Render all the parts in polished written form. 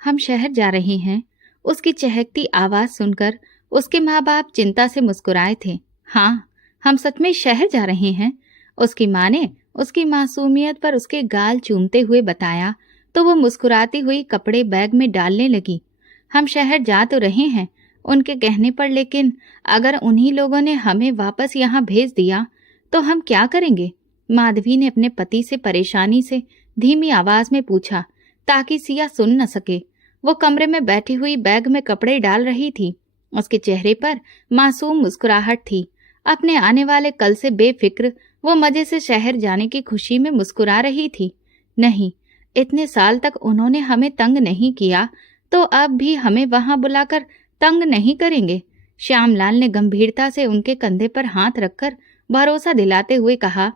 हम शहर जा रहे हैं। उसकी चहकती आवाज सुनकर उसके माँ बाप चिंता से मुस्कुराए थे। हाँ, हम सच में शहर जा रहे हैं, उसकी माँ ने उसकी मासूमियत पर उसके गाल चूमते हुए बताया तो वो मुस्कुराती हुई कपड़े बैग में डालने लगी। हम शहर जा तो रहे हैं उनके कहने पर, लेकिन अगर उन्हीं लोगों ने हमें वापस यहाँ भेज दिया तो हम क्या करेंगे? माधवी ने अपने पति से परेशानी से धीमी आवाज में पूछा ताकि सिया सुन न सके। वो कमरे में बैठी हुई बैग में कपड़े डाल रही थी। उसके चेहरे पर मासूम मुस्कुराहट थी। अपने आने वाले कल से बेफिक्र वो मजे से शहर जाने की खुशी में मुस्कुरा रही थी। नहीं, इतने साल तक उन्होंने हमें तंग नहीं किया तो अब भी हमें वहां बुलाकर तंग नहीं करेंगे। श्यामलाल ने गंभीरता से उनके कंधे पर हाथ रखकर भरोसा दिलाते हुए कहा।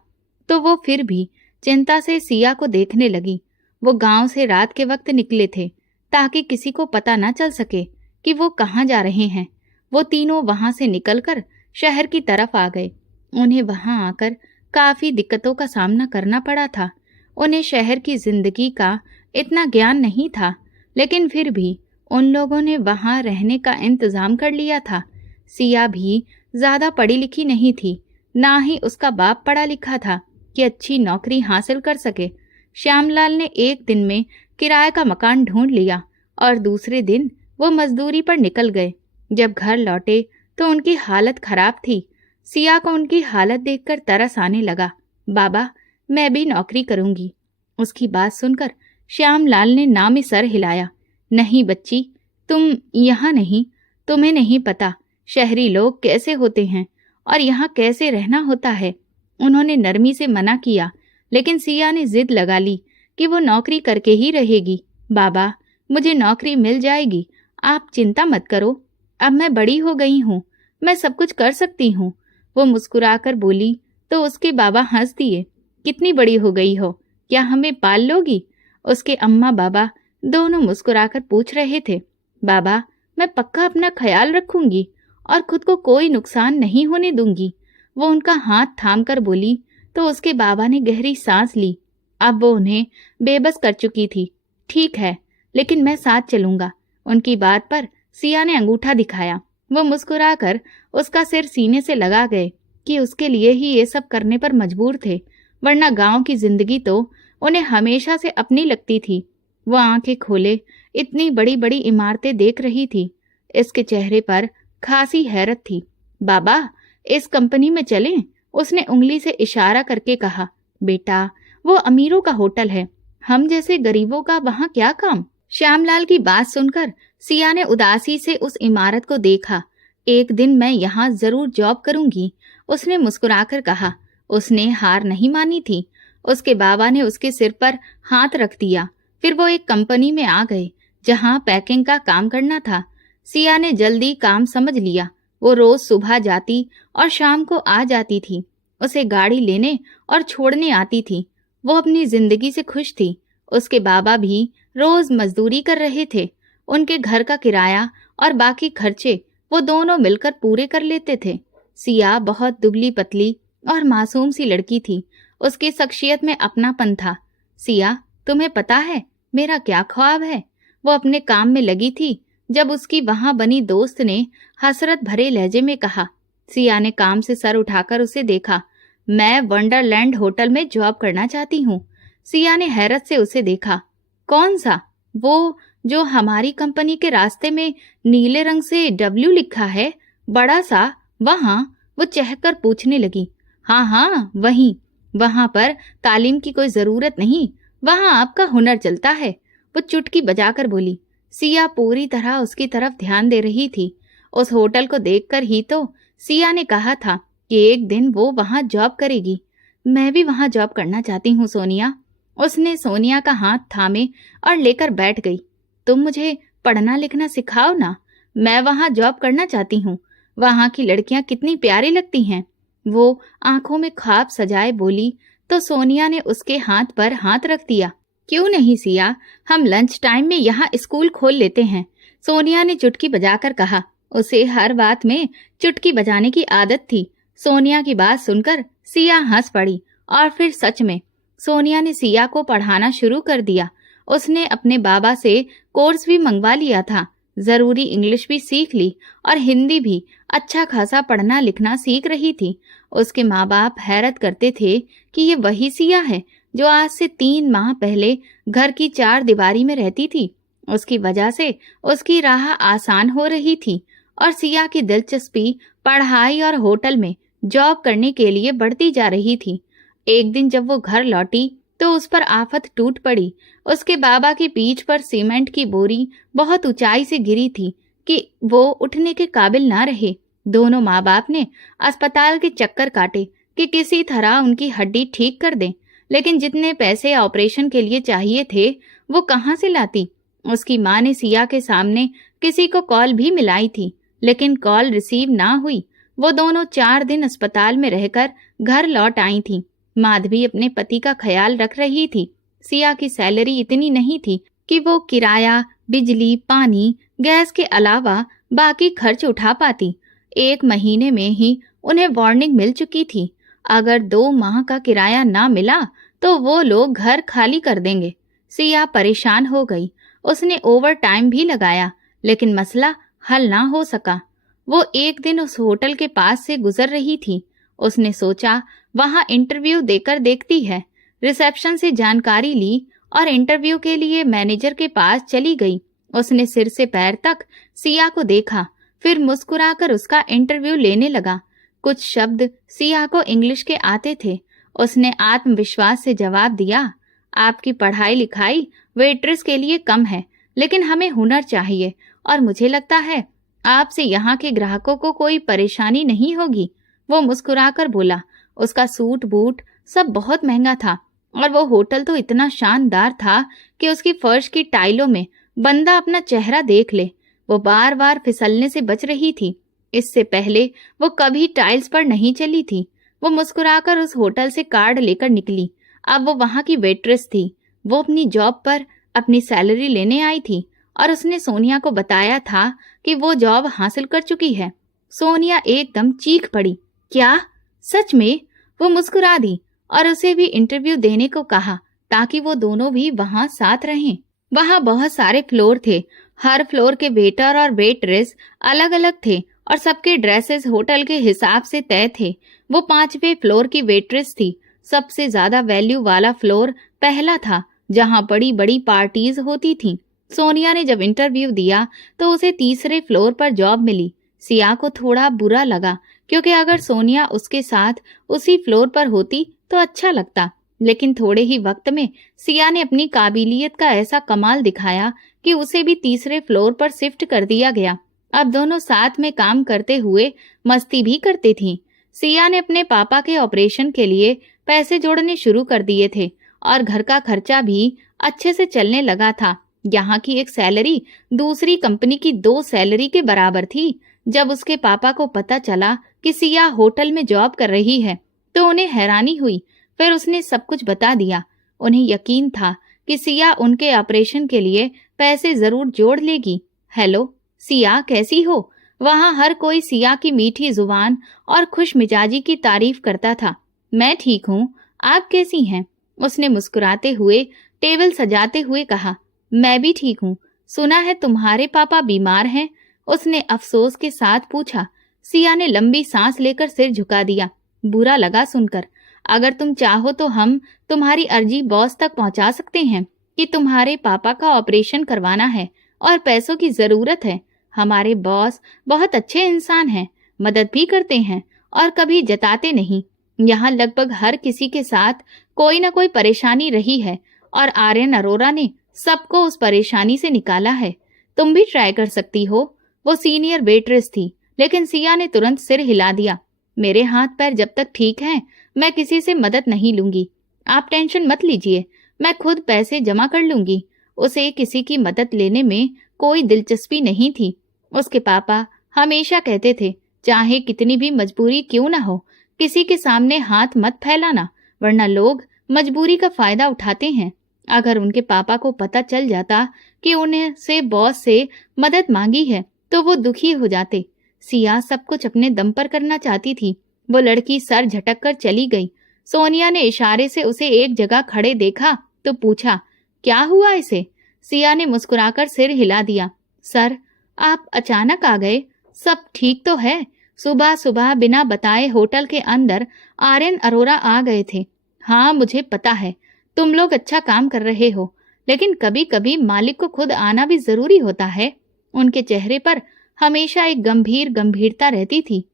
तो वो फिर भी चिंता से सिया को देखने लगी। वो गांव से रात के वक्त निकले थे ताकि किसी को पता न चल सके कि वो कहाँ जा रहे हैं। वो तीनों वहां से निकलकर शहर की तरफ आ गए। उन्हें वहां आकर काफी दिक्कतों का सामना करना पड़ा था। उन्हें शहर की जिंदगी का इतना ज्ञान नहीं था, लेकिन फिर भी उन लोगों ने वहां रहने का इंतजाम कर लिया था। सिया भी ज्यादा पढ़ी लिखी नहीं थी, ना ही उसका बाप पढ़ा लिखा था कि अच्छी नौकरी हासिल कर सके। श्यामलाल ने एक दिन में किराए का मकान ढूंढ लिया और दूसरे दिन वो मजदूरी पर निकल गए। जब घर लौटे तो उनकी हालत खराब थी। सिया को उनकी हालत देखकर तरस आने लगा। बाबा, मैं भी नौकरी करूंगी। उसकी बात सुनकर श्यामलाल ने ना में सर हिलाया। नहीं बच्ची, तुम यहाँ नहीं, तुम्हें नहीं पता शहरी लोग कैसे होते हैं और यहाँ कैसे रहना होता है। उन्होंने नरमी से मना किया, लेकिन सिया ने जिद लगा ली कि वो नौकरी करके ही रहेगी। बाबा, मुझे नौकरी मिल जाएगी, आप चिंता मत करो। अब मैं बड़ी हो गई हूँ, मैं सब कुछ कर सकती हूँ। वो मुस्कुराकर बोली तो उसके बाबा हंस दिए। कितनी बड़ी हो गई हो, क्या हमें पाल लोगी? उसके अम्मा बाबा दोनों मुस्कुराकर पूछ रहे थे। बाबा, मैं पक्का अपना ख्याल रखूंगी और खुद को कोई नुकसान नहीं होने दूंगी। वो उनका हाथ थाम कर बोली तो उसके बाबा ने गहरी सांस ली। अब वो उन्हें बेबस कर चुकी थी। ठीक है, लेकिन मैं साथ चलूंगा। उनकी बात पर सिया ने अंगूठा दिखाया। वो मुस्कुराकर उसका सिर सीने से लगा गए कि उसके लिए ही ये सब करने पर मजबूर थे, वरना गांव की जिंदगी तो उन्हें हमेशा से अपनी लगती थी। वो आंखें खोले इतनी बड़ी बड़ी इमारतें देख रही थी। इसके चेहरे पर खासी हैरत थी। बाबा, इस कंपनी में चलें? उसने उंगली से इशारा करके कहा। बेटा, वो अमीरों का होटल है, हम जैसे गरीबों का वहाँ क्या काम? श्यामलाल की बात सुनकर सिया ने उदासी से उस इमारत को देखा। एक दिन मैं यहाँ जरूर जॉब करूंगी, उसने मुस्कुराकर कहा। उसने हार नहीं मानी थी। उसके बाबा ने उसके सिर पर हाथ रख दिया। फिर वो एक कंपनी में आ गए जहाँ पैकिंग का काम करना था। सिया ने जल्दी काम समझ लिया। वो रोज सुबह जाती और शाम को आ जाती थी। उसे गाड़ी लेने और छोड़ने आती थी। वो अपनी जिंदगी से खुश थी। उसके बाबा भी रोज मजदूरी कर रहे थे। उनके घर का किराया और बाकी खर्चे वो दोनों मिलकर पूरे कर लेते थे। सिया बहुत दुबली पतली और मासूम सी लड़की थी। उसकी शख्सियत में अपनापन था। सिया, तुम्हें पता है मेरा क्या ख्वाब है? वो अपने काम में लगी थी जब उसकी वहां बनी दोस्त ने हसरत भरे लहजे में कहा। सिया ने काम से सर उठाकर उसे देखा। मैं वंडरलैंड होटल में जॉब करना चाहती हूँ। सिया ने हैरत से उसे देखा। कौन सा? वो जो हमारी कंपनी के रास्ते में नीले रंग से W लिखा है, बड़ा सा, वहां? वो चहककर पूछने लगी। हाँ हाँ, वहीं। वहां पर तालीम की कोई जरूरत नहीं, वहां आपका हुनर चलता है, वो चुटकी बजाकर बोली। सिया पूरी तरह उसकी तरफ ध्यान दे रही थी। उस होटल को देखकर ही तो सिया ने कहा था कि एक दिन वो वहां जॉब करेगी। मैं भी वहां जॉब करना चाहती हूँ सोनिया। उसने सोनिया का हाथ थामे और लेकर बैठ गई। तुम मुझे पढ़ना लिखना सिखाओ ना, मैं वहां जॉब करना चाहती हूँ। वहां की लड़कियां कितनी प्यारी लगती हैं। वो आंखों में ख्वाब सजाए बोली तो सोनिया ने उसके हाथ पर हाथ रख दिया। क्यों नहीं सिया, हम लंच टाइम में यहाँ स्कूल खोल लेते हैं, सोनिया ने चुटकी बजाकर कहा। उसे हर बात में चुटकी बजाने की आदत थी। सोनिया की बात सुनकर सिया हंस पड़ी और फिर सच में सोनिया ने सिया को पढ़ाना शुरू कर दिया उसने अपने बाबा से कोर्स भी मंगवा लिया था, जरूरी इंग्लिश भी सीख ली और हिंदी भी अच्छा खासा पढ़ना लिखना सीख रही थी। उसके माँ बाप हैरत करते थे कि ये वही सिया है जो आज से 3 माह पहले घर की 4 दीवारी में रहती थी। उसकी वजह से उसकी राह आसान हो रही थी और सिया की दिलचस्पी पढ़ाई और होटल में जॉब करने के लिए बढ़ती जा रही थी। एक दिन जब वो घर लौटी तो उस पर आफत टूट पड़ी। उसके बाबा की पीठ पर सीमेंट की बोरी बहुत ऊंचाई से गिरी थी कि वो उठने के काबिल ना रहे। दोनों माँ बाप ने अस्पताल के चक्कर काटे कि किसी तरह उनकी हड्डी ठीक कर दें, लेकिन जितने पैसे ऑपरेशन के लिए चाहिए थे वो कहाँ से लाती। उसकी माँ ने सिया के सामने किसी को कॉल भी मिलाई थी, लेकिन कॉल रिसीव ना हुई। वो दोनों 4 दिन अस्पताल में रहकर घर लौट आई थीं। माधवी अपने पति का ख्याल रख रही थी। सिया की सैलरी इतनी नहीं थी कि वो किराया, बिजली, पानी, गैस के अलावा बाकी खर्च उठा पाती। 1 महीने में ही उन्हें वार्निंग मिल चुकी थी, अगर 2 माह का किराया ना मिला तो वो लोग घर खाली कर देंगे। सिया परेशान हो गई। उसने ओवर टाइम भी लगाया, लेकिन मसला हल ना हो सका। वो एक दिन उस होटल के पास से गुजर रही थी। उसने सोचा वहां इंटरव्यू देकर देखती है। रिसेप्शन से जानकारी ली और इंटरव्यू के लिए मैनेजर के पास चली गई। उसने सिर से पैर तक सिया को देखा, फिर मुस्कुराकर उसका इंटरव्यू लेने लगा। कुछ शब्द सिया को इंग्लिश के आते थे। उसने आत्मविश्वास से जवाब दिया, आपकी पढ़ाई लिखाई वेट्रेस के लिए कम है, लेकिन हमें हुनर चाहिए और मुझे लगता है आपसे यहाँ के ग्राहकों को कोई परेशानी नहीं होगी। वो मुस्कुराकर बोला। उसका सूट बूट सब बहुत महंगा था और वो होटल तो इतना शानदार था कि उसकी फर्श की टाइलों में बंदा अपना चेहरा देख ले। वो बार बार फिसलने से बच रही थी। इससे पहले वो कभी टाइल्स पर नहीं चली थी। वो मुस्कुराकर उस होटल से कार्ड लेकर निकली। अब वो वहां की वेट्रेस थी। वो अपनी जॉब पर अपनी सैलरी लेने आई थी और उसने सोनिया को बताया था कि वो जॉब हासिल कर चुकी है। सोनिया एकदम चीख पड़ी, क्या सच में? वो मुस्कुरा दी और उसे भी इंटरव्यू देने को कहा ताकि वो दोनों भी वहां साथ रहें। वहां बहुत सारे फ्लोर थे। हर फ्लोर के वेटर और वेट्रेस अलग अलग थे और सबके ड्रेसेस होटल के हिसाब से तय थे। वो 5वें फ्लोर की वेट्रेस थी। सबसे ज्यादा वैल्यू वाला फ्लोर पहला था, जहां बड़ी बड़ी पार्टीज होती थीं। सोनिया ने जब इंटरव्यू दिया तो उसे 3रे फ्लोर पर जॉब मिली। सिया को थोड़ा बुरा लगा, क्योंकि अगर सोनिया उसके साथ उसी फ्लोर पर होती तो अच्छा लगता, लेकिन थोड़े ही वक्त में सिया ने अपनी काबिलियत का ऐसा कमाल दिखाया कि उसे भी 3रे फ्लोर पर शिफ्ट कर दिया गया। अब दोनों साथ में काम करते हुए मस्ती भी करती थीं। सिया ने अपने पापा के ऑपरेशन के लिए पैसे जोड़ने शुरू कर दिए थे और घर का खर्चा भी अच्छे से चलने लगा था। यहाँ की एक सैलरी दूसरी कंपनी की 2 सैलरी के बराबर थी। जब उसके पापा को पता चला कि सिया होटल में जॉब कर रही है तो उन्हें हैरानी हुई। फिर उसने सब कुछ बता दिया। उन्हें यकीन था कि सिया उनके ऑपरेशन के लिए पैसे जरूर जोड़ लेगी। हेलो सिया, कैसी हो? वहाँ हर कोई सिया की मीठी जुबान और खुश मिजाजी की तारीफ करता था। मैं ठीक हूँ, आप कैसी हैं? उसने मुस्कुराते हुए टेबल सजाते हुए कहा। मैं भी ठीक हूँ। सुना है तुम्हारे पापा बीमार हैं? उसने अफसोस के साथ पूछा। सिया ने लंबी सांस लेकर सिर झुका दिया। बुरा लगा सुनकर। अगर तुम चाहो तो हम तुम्हारी अर्जी बॉस तक पहुंचा सकते हैं कि तुम्हारे पापा का ऑपरेशन करवाना है और पैसों की जरूरत है। हमारे बॉस बहुत अच्छे इंसान हैं, मदद भी करते हैं और कभी जताते नहीं। यहाँ लगभग हर किसी के साथ कोई ना कोई परेशानी रही है और आर्यन अरोरा ने सबको उस परेशानी से निकाला है। तुम भी ट्राई कर सकती हो। वो सीनियर वेट्रेस थी, लेकिन सिया ने तुरंत सिर हिला दिया। मेरे हाथ पैर जब तक ठीक हैं, मैं किसी से मदद नहीं लूंगी। आप टेंशन मत लीजिए, मैं खुद पैसे जमा कर लूंगी। उसे किसी की मदद लेने में कोई दिलचस्पी नहीं थी। उसके पापा हमेशा कहते थे, चाहे कितनी भी मजबूरी क्यों ना हो, किसी के सामने हाथ मत फैलाना, वरना लोग मजबूरी का फायदा उठाते हैं। अगर उनके पापा को पता चल जाता कि उन्हें से बॉस से मदद मांगी है तो वो दुखी हो जाते। सिया सब कुछ अपने दम पर करना चाहती थी। वो लड़की सर झटक कर चली गई। सोनिया ने इशारे से उसे एक जगह खड़े देखा तो पूछा, क्या हुआ इसे? सिया ने मुस्कुराकर सिर हिला दिया। सर, आप अचानक आ गए। सब ठीक तो है? सुबह सुबह बिना बताए होटल के अंदर आर्यन अरोरा आ गए थे। हाँ, मुझे पता है तुम लोग अच्छा काम कर रहे हो, लेकिन कभी कभी मालिक को खुद आना भी जरूरी होता है। उनके चेहरे पर हमेशा एक गंभीर गंभीरता रहती थी।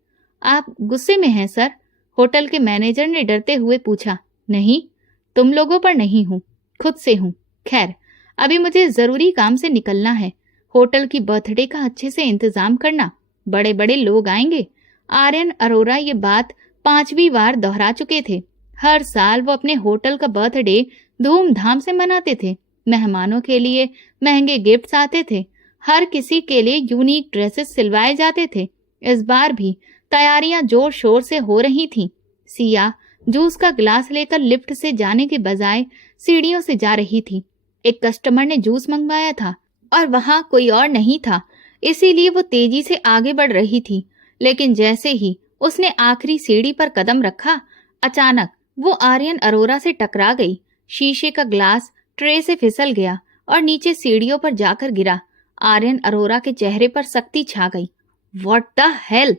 आप गुस्से में हैं सर? होटल के मैनेजर ने डरते हुए पूछा। नहीं, तुम लोगों पर नहीं हूँ, खुद से हूँ। खैर, अभी मुझे जरूरी काम से निकलना है। होटल की बर्थडे का अच्छे से इंतजाम करना, बड़े बड़े लोग आएंगे। आर्यन अरोरा ये बात 5वीं बार दोहरा चुके थे। हर साल वो अपने होटल का बर्थडे धूमधाम से मनाते थे। मेहमानों के लिए महंगे गिफ्ट्स आते थे, हर किसी के लिए यूनिक ड्रेसेस सिलवाए जाते थे। इस बार भी तैयारियां जोर शोर से हो रही थीं। सिया जूस का गिलास लेकर लिफ्ट से जाने के बजाय सीढ़ियों से जा रही थी। एक कस्टमर ने जूस मंगवाया था और वहां कोई और नहीं था, इसीलिए वो तेजी से आगे बढ़ रही थी। लेकिन जैसे ही उसने आखिरी सीढ़ी पर कदम रखा, अचानक वो आर्यन अरोरा से टकरा गई। शीशे का ग्लास ट्रे से फिसल गया और नीचे सीढ़ियों पर जाकर गिरा। आर्यन अरोरा के चेहरे पर सख्ती छा गई। What the hell!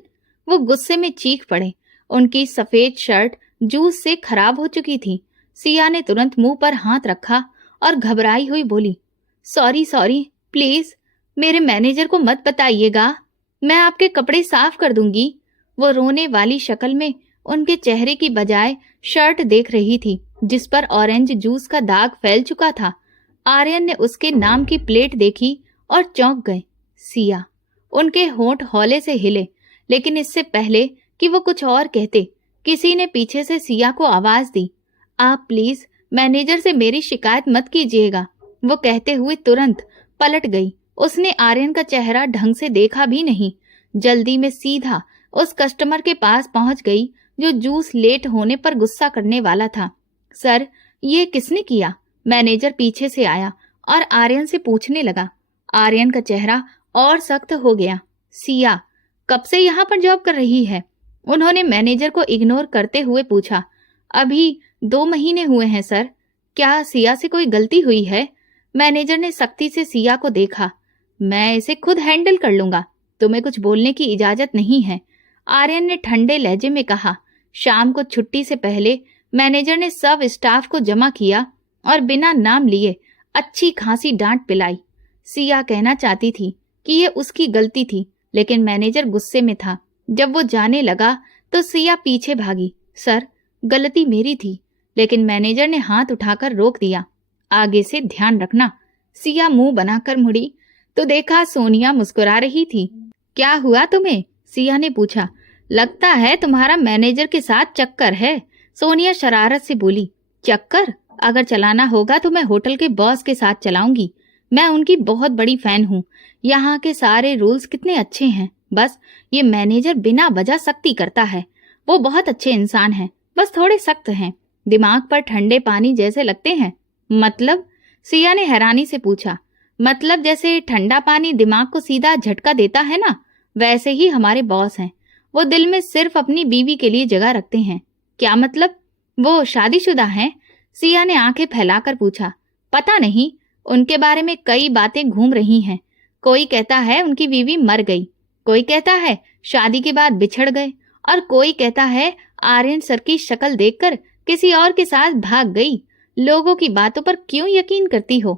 वो गुस्से में चीख पड़े। उनकी सफेद शर्ट जूस से खराब हो चुकी थी। सिया ने तुरंत मुंह पर हाथ रखा और घबराई हुई बोली, सॉरी सॉरी, प्लीज मेरे मैनेजर को मत बताइएगा, मैं आपके कपड़े साफ कर दूंगी। वो रोने वाली शक्ल में उनके चेहरे की बजाय शर्ट देख रही थी, जिस पर ऑरेंज जूस का दाग फैल चुका था। आर्यन ने उसके नाम की प्लेट देखी और चौंक गए। सिया। उनके होंठ हौले से हिले, लेकिन इससे पहले कि वो कुछ और कहते, किसी ने पीछे से सिया को आवाज दी। आप प्लीज मैनेजर से मेरी शिकायत मत कीजिएगा। वो कहते हुए तुरंत पलट गई। उसने आर्यन का चेहरा ढंग से देखा भी नहीं। जल्दी में सीधा उस कस्टमर के पास पहुंच गई जो जूस लेट होने पर गुस्सा करने वाला था। सर, ये किसने किया? मैनेजर पीछे से आया और आर्यन से पूछने लगा। आर्यन का चेहरा और सख्त हो गया। सिया कब से यहाँ पर जॉब कर रही है? उन्होंने मैनेजर को इग्नोर करते हुए पूछा। अभी 2 महीने हुए हैं सर। क्या सिया से कोई गलती हुई है? मैनेजर ने सख्ती से सिया को देखा। मैं इसे खुद हैंडल कर लूंगा, तुम्हें कुछ बोलने की इजाजत नहीं है, आर्यन ने ठंडे लहजे में कहा। शाम को छुट्टी से पहले मैनेजर ने सब स्टाफ को जमा किया और बिना नाम लिए अच्छी खासी डांट पिलाई। सिया कहना चाहती थी कि ये उसकी गलती थी, लेकिन मैनेजर गुस्से में था। जब वो जाने लगा तो सिया पीछे भागी। सर, गलती मेरी थी, लेकिन मैनेजर ने हाथ उठाकर रोक दिया। आगे से ध्यान रखना। सिया मुंह बनाकर मुड़ी तो देखा सोनिया मुस्कुरा रही थी। क्या हुआ तुम्हें? सिया ने पूछा। लगता है तुम्हारा मैनेजर के साथ चक्कर है, सोनिया शरारत से बोली। चक्कर? अगर चलाना होगा तो मैं होटल के बॉस के साथ चलाऊंगी। मैं उनकी बहुत बड़ी फैन हूँ। यहाँ के सारे रूल्स कितने अच्छे हैं, बस ये मैनेजर बिना वजह सख्ती करता है। वो बहुत अच्छे इंसान हैं, बस थोड़े सख्त हैं, दिमाग पर ठंडे पानी जैसे लगते हैं। मतलब? सिया ने हैरानी से पूछा। मतलब जैसे ठंडा पानी दिमाग को सीधा झटका देता है ना, वैसे ही हमारे बॉस हैं। वो दिल में सिर्फ अपनी बीवी के लिए जगह रखते हैं। क्या मतलब? वो शादीशुदा हैं? सिया ने आंखें फैलाकर पूछा। पता नहीं, उनके बारे में कई बातें घूम रही हैं। कोई कहता है उनकी बीवी मर गई, कोई कहता है शादी के बाद बिछड़ गए, और कोई कहता है आर्यन सर की शक्ल देखकर किसी और के साथ भाग गई। लोगों की बातों पर क्यों यकीन करती हो?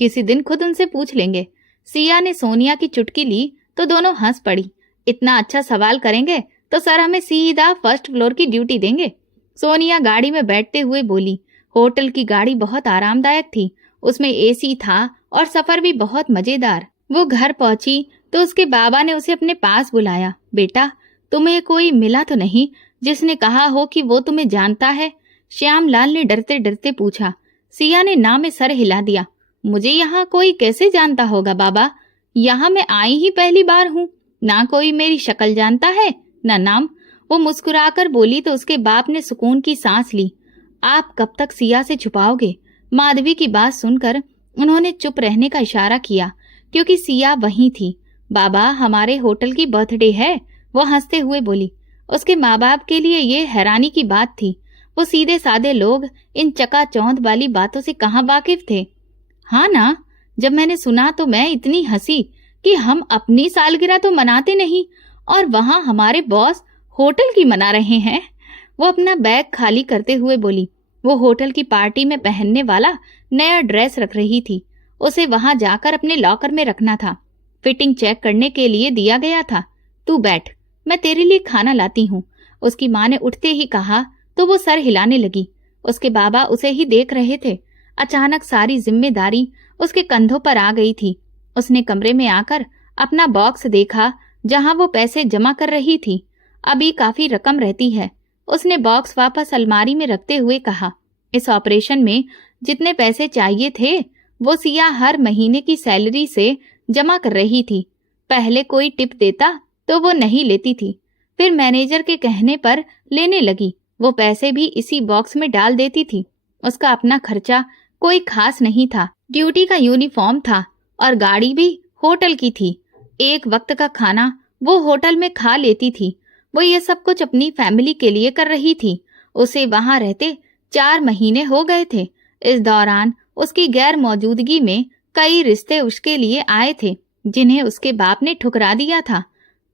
किसी दिन खुद उनसे पूछ लेंगे। सिया ने सोनिया की चुटकी ली तो दोनों हंस पड़ी। इतना अच्छा सवाल करेंगे तो सर हमें सीधा फर्स्ट फ्लोर की ड्यूटी देंगे। सोनिया गाड़ी में बैठते हुए बोली। होटल की गाड़ी बहुत आरामदायक थी, उसमें एसी था और सफर भी बहुत मजेदार। वो घर पहुंची तो उसके बाबा ने उसे अपने पास बुलाया। बेटा, तुम्हें कोई मिला तो नहीं जिसने कहा हो कि वो तुम्हें जानता है? श्यामलाल ने डरते डरते पूछा। सिया ने ना में सर हिला दिया। मुझे यहाँ कोई कैसे जानता होगा बाबा? यहाँ मैं आई ही पहली बार हूँ, ना कोई मेरी शक्ल जानता है ना नाम। वो मुस्कुराकर बोली तो उसके बाप ने सुकून की सांस ली। आप कब तक सिया से छुपाओगे? माधवी की बात सुनकर उन्होंने चुप रहने का इशारा किया, क्योंकि सिया वहीं थी। बाबा, हमारे होटल की बर्थडे है, वो हंसते हुए बोली। उसके माँ बाप के लिए ये हैरानी की बात थी। वो सीधे साधे लोग इन चकाचौंध वाली बातों से कहाँ वाकिफ थे। हाँ ना, जब मैंने सुना तो मैं इतनी हंसी कि हम अपनी सालगिरह तो मनाते नहीं और वहां हमारे बॉस होटल की मना रहे हैं। वो अपना बैग खाली करते हुए बोली। वो होटल की पार्टी में पहनने वाला नया ड्रेस रख रही थी। उसे वहां जाकर अपने लॉकर में रखना था। फिटिंग चेक करने के लिए दिया गया था। तू बैठ, मैं तेरे लिए खाना लाती हूँ। उसकी माँ ने उठते ही कहा तो वो सर हिलाने लगी। उसके बाबा उसे ही देख रहे थे। अचानक सारी जिम्मेदारी उसके कंधों पर आ गई थी। उसने कमरे में आकर अपना बॉक्स देखा जहां वो पैसे जमा कर रही थी। अभी काफी रकम रहती है। उसने बॉक्स वापस अलमारी में रखते हुए कहा, इस ऑपरेशन में जितने पैसे चाहिए थे वो सिया हर महीने की सैलरी से जमा कर रही थी। पहले कोई टिप देता तो वो नहीं लेती थी, फिर मैनेजर के कहने पर लेने लगी। वो पैसे भी इसी बॉक्स में डाल देती थी। उसका अपना खर्चा कोई खास नहीं था। ड्यूटी का यूनिफॉर्म था और गाड़ी भी होटल की थी। एक वक्त का खाना वो होटल में खा लेती थी। वो ये सब कुछ अपनी फैमिली के लिए कर रही थी। उसे वहां रहते 4 महीने हो गए थे। इस दौरान उसकी गैर मौजूदगी में कई रिश्ते उसके लिए आए थे जिन्हें उसके बाप ने ठुकरा दिया था।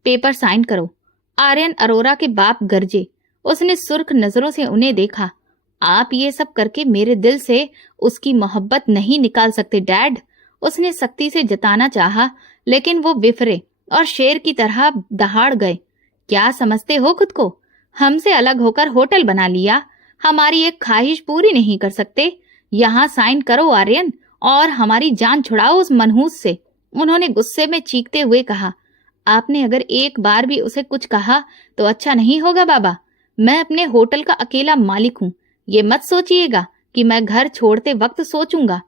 पेपर साइन करो। आर्यन अरोरा के बाप गरजे। उसने सुर्ख नजरों से उन्हें देखा। आप ये सब करके मेरे दिल से उसकी मोहब्बत नहीं निकाल सकते डैड। उसने सख्ती से जताना चाहा, लेकिन वो बिफरे और शेर की तरह दहाड़ गए। क्या समझते हो खुद को? हमसे अलग होकर होटल बना लिया। हमारी एक ख्वाहिश पूरी नहीं कर सकते। यहाँ साइन करो आर्यन और हमारी जान छुड़ाओ उस मनहूस से। उन्होंने गुस्से में चीखते हुए कहा। आपने अगर एक बार भी उसे कुछ कहा तो अच्छा नहीं होगा बाबा। मैं अपने होटल का अकेला मालिक हूँ। ये मत सोचिएगा कि मैं घर छोड़ते वक्त सोचूंगा।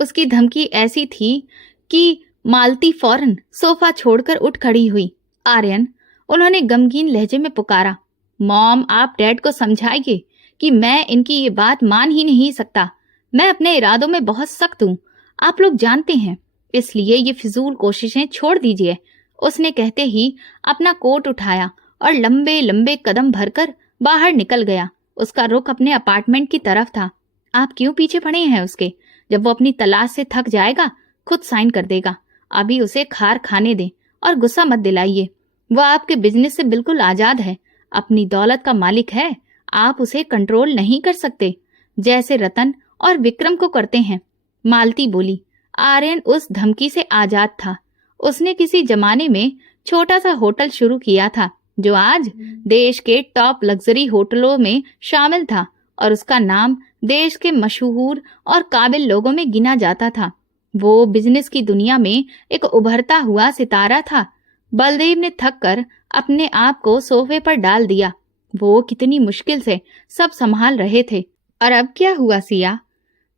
उसकी धमकी ऐसी थी कि मालती फौरन सोफा छोड़कर उठ खड़ी हुई। आर्यन, उन्होंने गमगीन लहजे में पुकारा। मॉम, आप डैड को समझाइए कि मैं इनकी ये बात मान ही नहीं सकता। मैं अपने इरादों में बहुत सख्त हूँ, आप लोग जानते हैं, इसलिए ये फिजूल कोशिशें छोड़ दीजिए। उसने कहते ही अपना कोट उठाया और लंबे लंबे कदम भरकर बाहर निकल गया। उसका रुख अपने अपार्टमेंट की तरफ था। आप क्यों पीछे पड़े हैं उसके? जब वो अपनी तलाश से थक जाएगा खुद साइन कर देगा। अभी उसे खार खाने दें और गुस्सा मत दिलाइए। वो आपके बिजनेस से बिल्कुल आजाद है, अपनी दौलत का मालिक है। आप उसे कंट्रोल नहीं कर सकते जैसे रतन और विक्रम को करते हैं। मालती बोली। आर्यन उस धमकी से आजाद था। उसने किसी जमाने में छोटा सा होटल शुरू किया था जो आज देश के टॉप लग्जरी होटलों में शामिल था और उसका नाम देश के मशहूर और काबिल लोगों में गिना जाता था। वो बिजनेस की दुनिया में एक उभरता हुआ सितारा था। बलदेव ने थक कर अपने आप को सोफे पर डाल दिया। वो कितनी मुश्किल से सब संभाल रहे थे। और अब क्या हुआ सिया?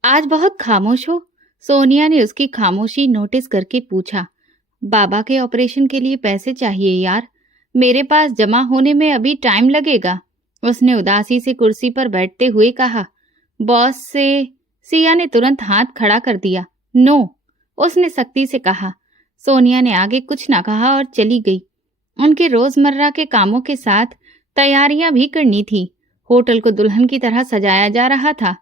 आज बहुत खामोश हो? सोनिया ने उसकी खामोशी नोटिस करके पूछा। बाबा के ऑपरेशन के लिए पैसे चाहिए यार। मेरे पास जमा होने में अभी टाइम लगेगा। उसने उदासी से कुर्सी पर बैठते हुए कहा। बॉस से? सिया ने तुरंत हाथ खड़ा कर दिया। नो, उसने सख्ती से कहा। सोनिया ने आगे कुछ ना कहा और चली गई। उनके रोजमर्रा के कामों के साथ तैयारियां भी करनी थी। होटल को दुल्हन की तरह सजाया जा रहा था।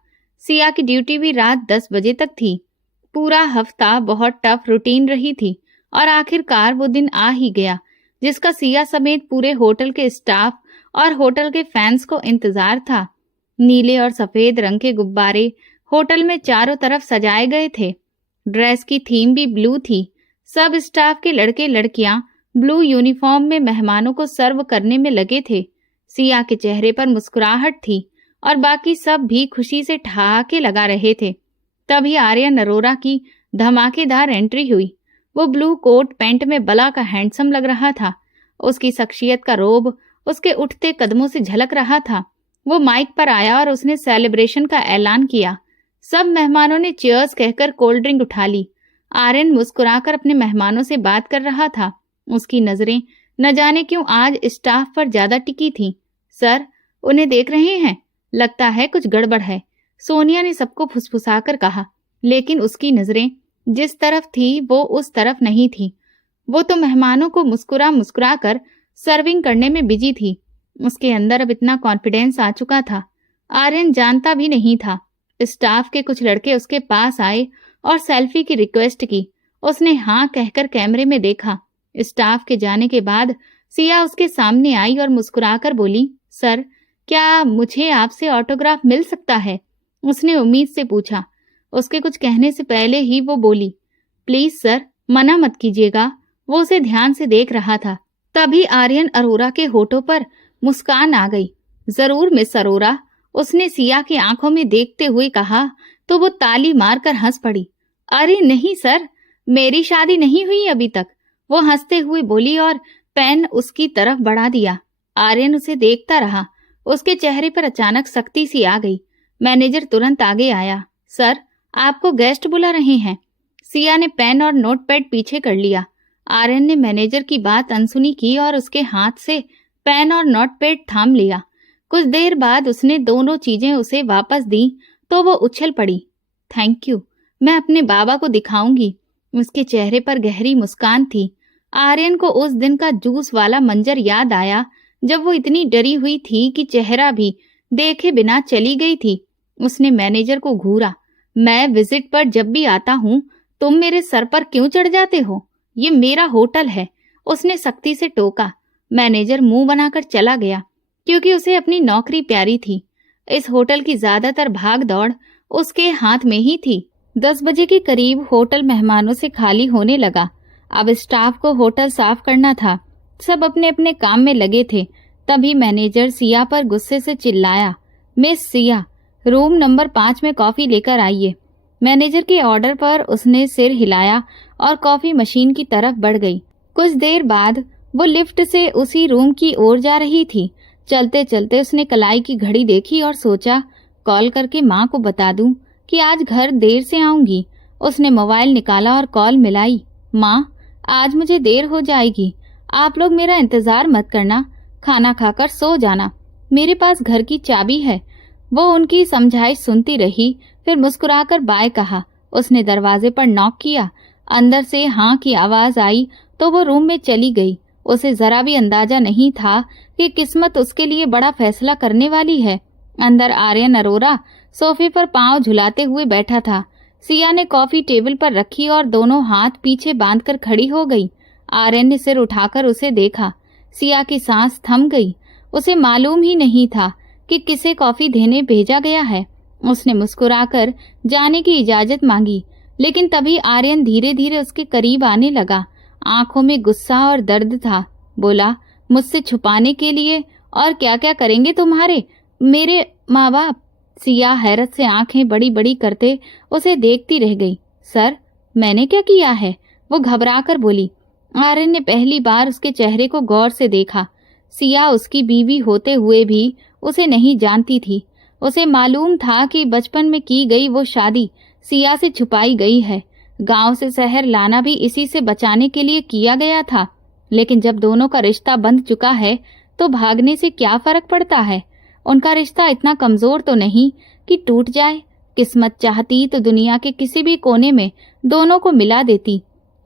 सिया की ड्यूटी भी रात 10 बजे तक थी। पूरा हफ्ता बहुत टफ रूटीन रही थी और आखिरकार वो दिन आ ही गया जिसका सिया समेत पूरे होटल के स्टाफ और होटल के फैंस को इंतजार था। नीले और सफेद रंग के गुब्बारे होटल में चारों तरफ सजाए गए थे। ड्रेस की थीम भी ब्लू थी। सब स्टाफ के लड़के लड़कियां ब्लू यूनिफॉर्म में मेहमानों को सर्व करने में लगे थे। सिया के चेहरे पर मुस्कुराहट थी और बाकी सब भी खुशी से ठहाके लगा रहे थे। तभी आर्यन अरोरा की धमाकेदार एंट्री हुई। वो ब्लू कोट पैंट में बला का हैंडसम लग रहा था। उसकी शख्सियत का रोब उसके उठते कदमों से झलक रहा था। वो माइक पर आया और उसने सेलिब्रेशन का ऐलान किया। सब मेहमानों ने चीयर्स कहकर कोल्ड ड्रिंक उठा ली। आर्यन मुस्कुराकर अपने मेहमानों से बात कर रहा था। उसकी नजरें न जाने क्यों आज स्टाफ पर ज्यादा टिकी थीं। सर, उन्हें देख रहे हैं? लगता है कुछ गड़बड़ है, सोनिया ने सबको फुसफुसाकर कहा। लेकिन उसकी नजरें जिस तरफ थी वो उस तरफ नहीं थी। वो तो मेहमानों को मुस्कुरा मुस्कुरा कर सर्विंग करने में बिजी थी। उसके अंदर अब इतना कॉन्फिडेंस आ चुका था, आर्यन जानता भी नहीं था। स्टाफ के कुछ लड़के उसके पास आए और सेल्फी की रिक्वेस्ट की। उसने हाँ कहकर कैमरे में देखा। स्टाफ के जाने के बाद सिया उसके सामने आई और मुस्कुराकर बोली, सर, क्या मुझे आपसे ऑटोग्राफ मिल सकता है? उसने उम्मीद से पूछा। उसके कुछ कहने से पहले ही वो बोली, प्लीज सर, मना मत कीजिएगा। वो उसे ध्यान से देख रहा था। तभी आर्यन अरोरा के होठों पर मुस्कान आ गई। जरूर मिस अरोरा, उसने सिया की आंखों में देखते हुए कहा तो वो ताली मारकर हंस पड़ी। अरे नहीं सर, मेरी शादी नहीं हुई अभी तक, वो हंसते हुए बोली और पेन उसकी तरफ बढ़ा दिया। आर्यन उसे देखता रहा। उसके चेहरे पर अचानक सख्ती सी आ गई। मैनेजर तुरंत आगे आया। सर, आपको गेस्ट बुला रहे हैं। सिया ने पेन और नोटपैड पीछे कर लिया। आर्यन ने मैनेजर की बात अनसुनी की और उसके हाथ से पेन और नोटपैड थाम लिया। कुछ देर बाद उसने दोनों चीजें उसे वापस दी तो वो उछल पड़ी। थैंक यू, मैं अपने बाबा को दिखाऊंगी। उसके चेहरे पर गहरी मुस्कान थी। आर्यन को उस दिन का जूस वाला मंजर याद आया जब वो इतनी डरी हुई थी कि चेहरा भी देखे बिना चली गई थी। उसने मैनेजर को घूरा। मैं विजिट पर जब भी आता हूँ तुम मेरे सर पर क्यों चढ़ जाते हो? ये मेरा होटल है, उसने सख्ती से टोका। मैनेजर मुंह बनाकर चला गया क्योंकि उसे अपनी नौकरी प्यारी थी। इस होटल की ज्यादातर भाग दौड़ उसके हाथ में ही थी। 10 बजे के करीब होटल मेहमानों से खाली होने लगा। अब स्टाफ को होटल साफ करना था। सब अपने अपने काम में लगे थे। तभी मैनेजर सिया पर गुस्से से चिल्लाया, मिस सिया, रूम नंबर 5 में कॉफी लेकर आइए। मैनेजर के ऑर्डर पर उसने सिर हिलाया और कॉफी मशीन की तरफ बढ़ गई। कुछ देर बाद वो लिफ्ट से उसी रूम की ओर जा रही थी। चलते चलते उसने कलाई की घड़ी देखी और सोचा, कॉल करके माँ को बता दूं कि आज घर देर से आऊंगी। उसने मोबाइल निकाला और कॉल मिलाई। माँ, आज मुझे देर हो जाएगी, आप लोग मेरा इंतजार मत करना, खाना खाकर सो जाना, मेरे पास घर की चाबी है। वो उनकी समझाइश सुनती रही, फिर मुस्कुराकर बाय कहा। उसने दरवाजे पर नॉक किया। अंदर से हाँ की आवाज आई तो वो रूम में चली गई। उसे जरा भी अंदाजा नहीं था कि किस्मत उसके लिए बड़ा फैसला करने वाली है। अंदर आर्यन अरोरा सोफे पर पांव झुलाते हुए बैठा था। सिया ने कॉफी टेबल पर रखी और दोनों हाथ पीछे बांधकर खड़ी हो गई। आर्यन ने सिर उठाकर उसे देखा। सिया की सांस थम गई। उसे मालूम ही नहीं था कि किसे कॉफी देने भेजा गया है। उसने मुस्कुराकर जाने की इजाजत मांगी, लेकिन तभी आर्यन धीरे धीरे उसके करीब आने लगा। आंखों में गुस्सा और दर्द था। बोला, मुझसे छुपाने के लिए और क्या क्या करेंगे तुम्हारे मेरे माँ बाप? सिया हैरत से आंखें बड़ी बड़ी करते उसे देखती रह गई। सर, मैंने क्या किया है? वो घबराकर बोली। आर्यन ने पहली बार उसके चेहरे को गौर से देखा। सिया उसकी बीवी होते हुए भी उसे नहीं जानती थी। उसे मालूम था कि बचपन में की गई वो शादी सिया से छुपाई गई है। गांव से शहर लाना भी इसी से बचाने के लिए किया गया था। लेकिन जब दोनों का रिश्ता बंध चुका है तो भागने से क्या फर्क पड़ता है? उनका रिश्ता इतना कमजोर तो नहीं कि टूट जाए। किस्मत चाहती तो दुनिया के किसी भी कोने में दोनों को मिला देती।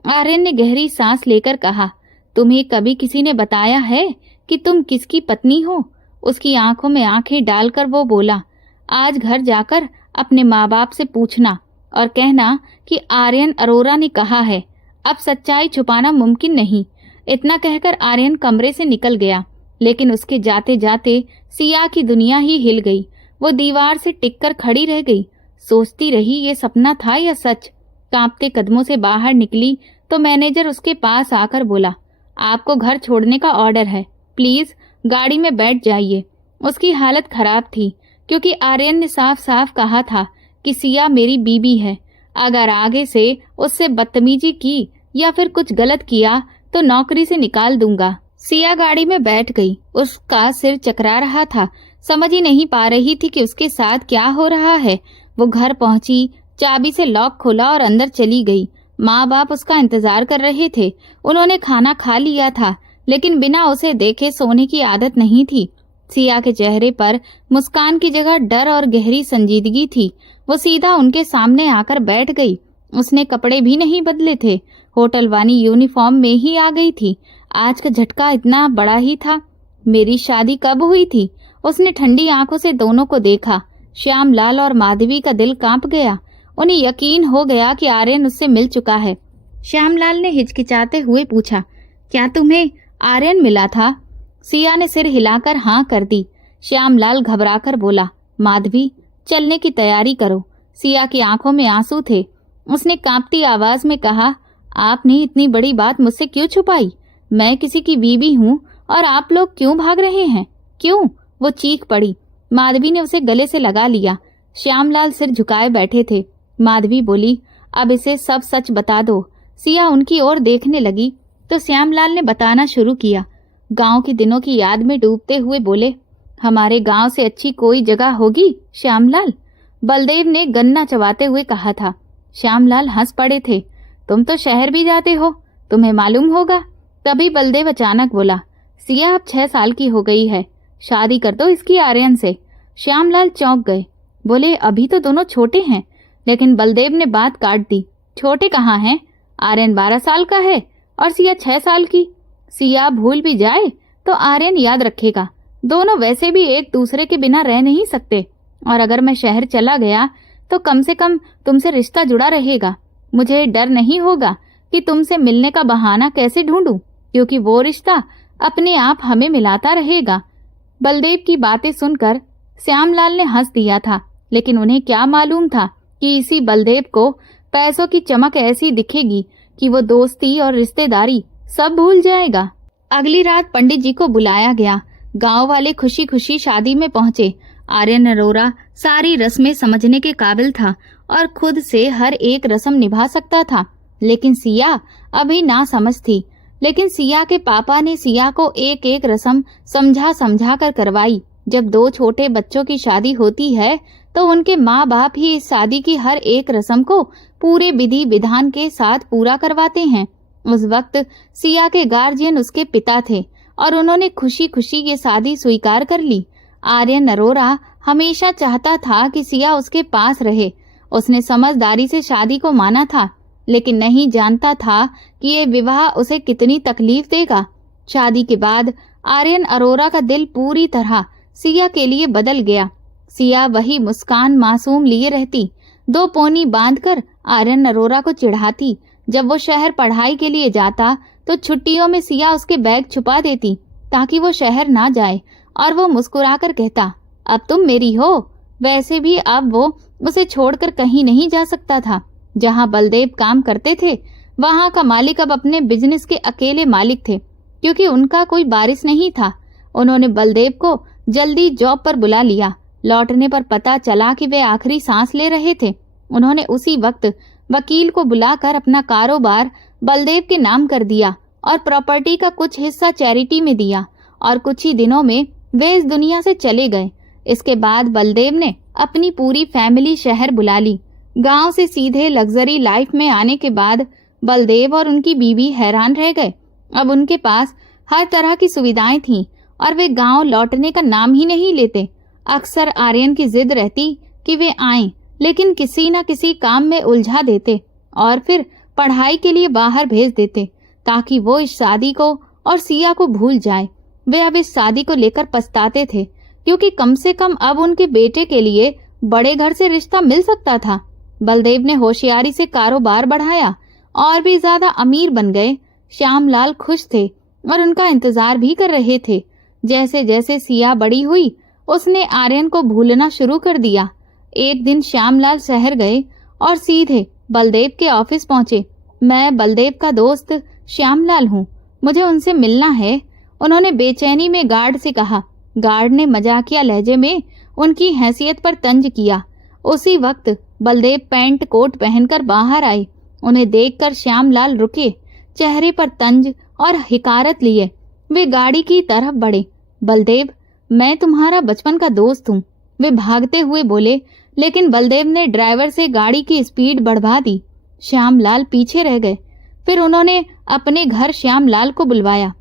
आर्यन ने गहरी सांस लेकर कहा, तुम्हें कभी किसी ने बताया है कि तुम किसकी पत्नी हो? उसकी आंखों में आंखें डालकर वो बोला, आज घर जाकर अपने माँ बाप से पूछना और कहना कि आर्यन अरोरा ने कहा है। अब सच्चाई छुपाना मुमकिन नहीं। इतना कहकर आर्यन कमरे से निकल गया, लेकिन उसके जाते जाते सिया की दुनिया ही हिल गई। वो दीवार से टिककर खड़ी रह गई। सोचती रही ये सपना था या सच। कांपते कदमों से बाहर निकली तो मैनेजर उसके पास आकर बोला, आपको घर छोड़ने का ऑर्डर है, प्लीज गाड़ी में बैठ जाइए। उसकी हालत खराब थी क्योंकि आर्यन ने साफ साफ कहा था कि सिया मेरी बीबी है। अगर आगे से उससे बदतमीजी की या फिर कुछ गलत किया तो नौकरी से निकाल दूंगा। सिया गाड़ी में बैठ गई। उसका सिर चकरा रहा था। समझ ही नहीं पा रही थी कि उसके साथ क्या हो रहा है। वो घर पहुंची, चाबी से लॉक खोला और अंदर चली गई। माँ बाप उसका इंतजार कर रहे थे। उन्होंने खाना खा लिया था, लेकिन बिना उसे देखे सोने की आदत नहीं थी। सिया के चेहरे पर मुस्कान की जगह डर और गहरी संजीदगी थी। वो सीधा उनके सामने आकर बैठ गई। उसने कपड़े भी नहीं बदले थे, होटल वाली यूनिफॉर्म में ही आ गई थी। आज का झटका इतना बड़ा ही था। मेरी शादी कब हुई थी? उसने ठंडी आंखों से दोनों को देखा। श्यामलाल और माधवी का दिल कांप गया। उन्हें यकीन हो गया कि आर्यन उससे मिल चुका है। श्यामलाल ने हिचकिचाते हुए पूछा, क्या तुम्हें आर्यन मिला था? सिया ने सिर हिलाकर हाँ कर दी। श्यामलाल घबराकर बोला, माधवी, चलने की तैयारी करो। सिया की आंखों में आंसू थे। उसने कांपती आवाज में कहा, आपने इतनी बड़ी बात मुझसे क्यों छुपाई? मैं किसी की बीवी हूँ और आप लोग क्यों भाग रहे हैं? क्यों? वो चीख पड़ी। माधवी ने उसे गले से लगा लिया। श्यामलाल सिर झुकाए बैठे थे। माधवी बोली, अब इसे सब सच बता दो। सिया उनकी ओर देखने लगी तो श्यामलाल ने बताना शुरू किया। गांव के दिनों की याद में डूबते हुए बोले, हमारे गांव से अच्छी कोई जगह होगी श्यामलाल? बलदेव ने गन्ना चबाते हुए कहा था। श्यामलाल हंस पड़े थे। तुम तो शहर भी जाते हो, तुम्हें मालूम होगा। तभी बलदेव अचानक बोला, सिया अब 6 साल की हो गई है, शादी कर दो इसकी आर्यन से। श्यामलाल चौंक गए, बोले, अभी तो दोनों छोटे हैं। लेकिन बलदेव ने बात काट दी, छोटे कहाँ हैं? आर्यन 12 साल का है और सिया 6 साल की। सिया भूल भी जाए तो आर्यन याद रखेगा। दोनों वैसे भी एक दूसरे के बिना रह नहीं सकते, और अगर मैं शहर चला गया तो कम से कम तुमसे रिश्ता जुड़ा रहेगा। मुझे डर नहीं होगा कि तुमसे मिलने का बहाना कैसे ढूंढूं, क्योंकि वो रिश्ता अपने आप हमें मिलाता रहेगा। बलदेव की बातें सुनकर श्यामलाल ने हंस दिया था, लेकिन उन्हें क्या मालूम था कि इसी बलदेव को पैसों की चमक ऐसी दिखेगी कि वो दोस्ती और रिश्तेदारी सब भूल जाएगा। अगली रात पंडित जी को बुलाया गया। गांव वाले खुशी खुशी शादी में पहुंचे। आर्यन अरोरा सारी रस्में समझने के काबिल था और खुद से हर एक रस्म निभा सकता था, लेकिन सिया अभी ना समझ थी। लेकिन सिया के पापा ने सिया को एक एक रस्म समझा कर करवाई। जब 2 छोटे बच्चों की शादी होती है तो उनके माँ बाप ही इस शादी की हर एक रस्म को पूरे विधि विधान के साथ पूरा करवाते हैं। उस वक्त सिया के गार्जियन उसके पिता थे और उन्होंने खुशी खुशी ये शादी स्वीकार कर ली। आर्यन अरोरा हमेशा चाहता था कि सिया उसके पास रहे। उसने समझदारी से शादी को माना था, लेकिन नहीं जानता था कि ये विवाह उसे कितनी तकलीफ देगा। शादी के बाद आर्यन अरोरा का दिल पूरी तरह सिया के लिए बदल गया। सिया वही मुस्कान मासूम लिए रहती। 2 पोनी बांधकर आर्यन अरोरा को चिढ़ाती। जब वो शहर पढ़ाई के लिए जाता तो छुट्टियों में सिया उसके बैग छुपा देती ताकि वो शहर ना जाए, और वो मुस्कुराकर कहता, अब तुम मेरी हो। वैसे भी अब वो उसे छोड़कर कहीं नहीं जा सकता था। जहाँ बलदेव काम करते थे वहाँ का मालिक अब अपने बिजनेस के अकेले मालिक थे, क्योंकि उनका कोई वारिस नहीं था। उन्होंने बलदेव को जल्दी जॉब पर बुला लिया। लौटने पर पता चला कि वे आखिरी सांस ले रहे थे। उन्होंने उसी वक्त वकील को बुलाकर अपना कारोबार बलदेव के नाम कर दिया और प्रॉपर्टी का कुछ हिस्सा चैरिटी में दिया, और कुछ ही दिनों में वे इस दुनिया से चले गए। इसके बाद बलदेव ने अपनी पूरी फैमिली शहर बुला ली। गांव से सीधे लग्जरी लाइफ में आने के बाद बलदेव और उनकी बीवी हैरान रह गए। अब उनके पास हर तरह की सुविधाएं थीं और वे गांव लौटने का नाम ही नहीं लेते। अक्सर आर्यन की जिद रहती कि वे आएं, लेकिन किसी न किसी काम में उलझा देते और फिर पढ़ाई के लिए बाहर भेज देते ताकि वो इस शादी को और सिया को भूल जाए। वे अब इस शादी को लेकर पछताते थे, क्योंकि कम से कम अब उनके बेटे के लिए बड़े घर से रिश्ता मिल सकता था। बलदेव ने होशियारी से कारोबार बढ़ाया और भी ज्यादा अमीर बन गए। श्यामलाल खुश थे और उनका इंतजार भी कर रहे थे। जैसे जैसे सिया बड़ी हुई उसने आर्यन को भूलना शुरू कर दिया। एक दिन श्यामलाल शहर गए और सीधे बलदेव के ऑफिस पहुंचे। मैं बलदेव का दोस्त श्यामलाल हूँ, मुझे उनसे मिलना है, उन्होंने बेचैनी में गार्ड से कहा। गार्ड ने मजाकिया लहजे में उनकी हैसियत पर तंज किया। उसी वक्त बलदेव पैंट कोट पहनकर बाहर आए। उन्हें देखकर श्यामलाल रुके, चेहरे पर तंज और हिकारत लिए। वे गाड़ी की तरफ बढ़े। बलदेव, मैं तुम्हारा बचपन का दोस्त हूँ, वे भागते हुए बोले, लेकिन बलदेव ने ड्राइवर से गाड़ी की स्पीड बढ़वा दी। श्यामलाल पीछे रह गए। फिर उन्होंने अपने घर श्यामलाल को बुलवाया।